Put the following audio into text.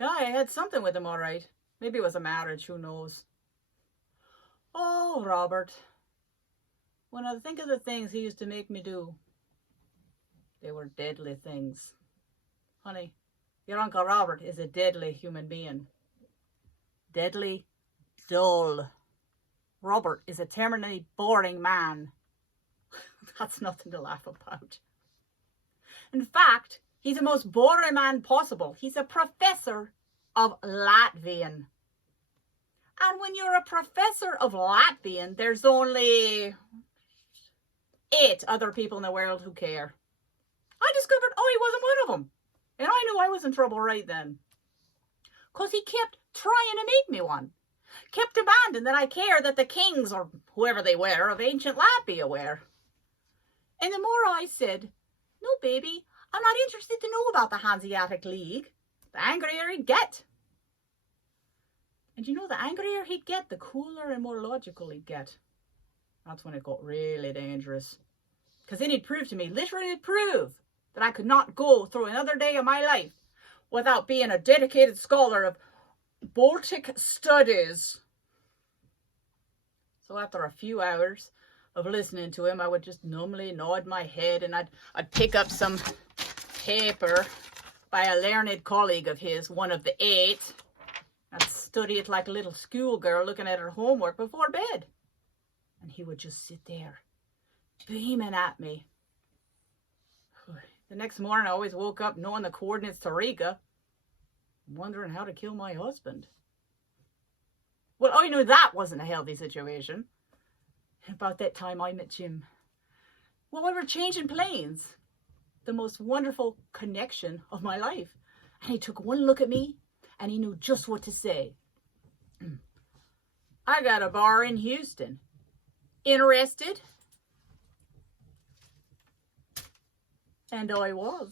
Yeah, I had something with him, all right. Maybe it was a marriage, who knows. Oh, Robert. When I think of the things he used to make me do, they were deadly things. Honey, your Uncle Robert is a deadly human being. Deadly, dull. Robert is a terminally boring man. That's nothing to laugh about. In fact, he's the most boring man possible. He's a professor of Latvian. And when you're a professor of Latvian, there's only 8 other people in the world who care. I discovered, he wasn't one of them. And I knew I was in trouble right then. Because he kept trying to make me one. Kept demanding that I care that the kings, or whoever they were, of ancient Latvia were. And the more I said, no, baby, I'm not interested to know about the Hanseatic League, the angrier he'd get. And you know, the angrier he'd get, the cooler and more logical he'd get. That's when it got really dangerous. Because then he'd prove to me, literally prove, that I could not go through another day of my life without being a dedicated scholar of Baltic studies. So after a few hours of listening to him, I would just numbly nod my head, and I'd pick up some paper by a learned colleague of his, one of the 8. I'd study it like a little schoolgirl looking at her homework before bed. And he would just sit there, beaming at me. The next morning, I always woke up knowing the coordinates to Riga, wondering how to kill my husband. Well, I knew that wasn't a healthy situation. About that time, I met Jim. Well, we were changing planes. The most wonderful connection of my life. And he took one look at me, and he knew just what to say. I got a bar in Houston. Interested? And I was.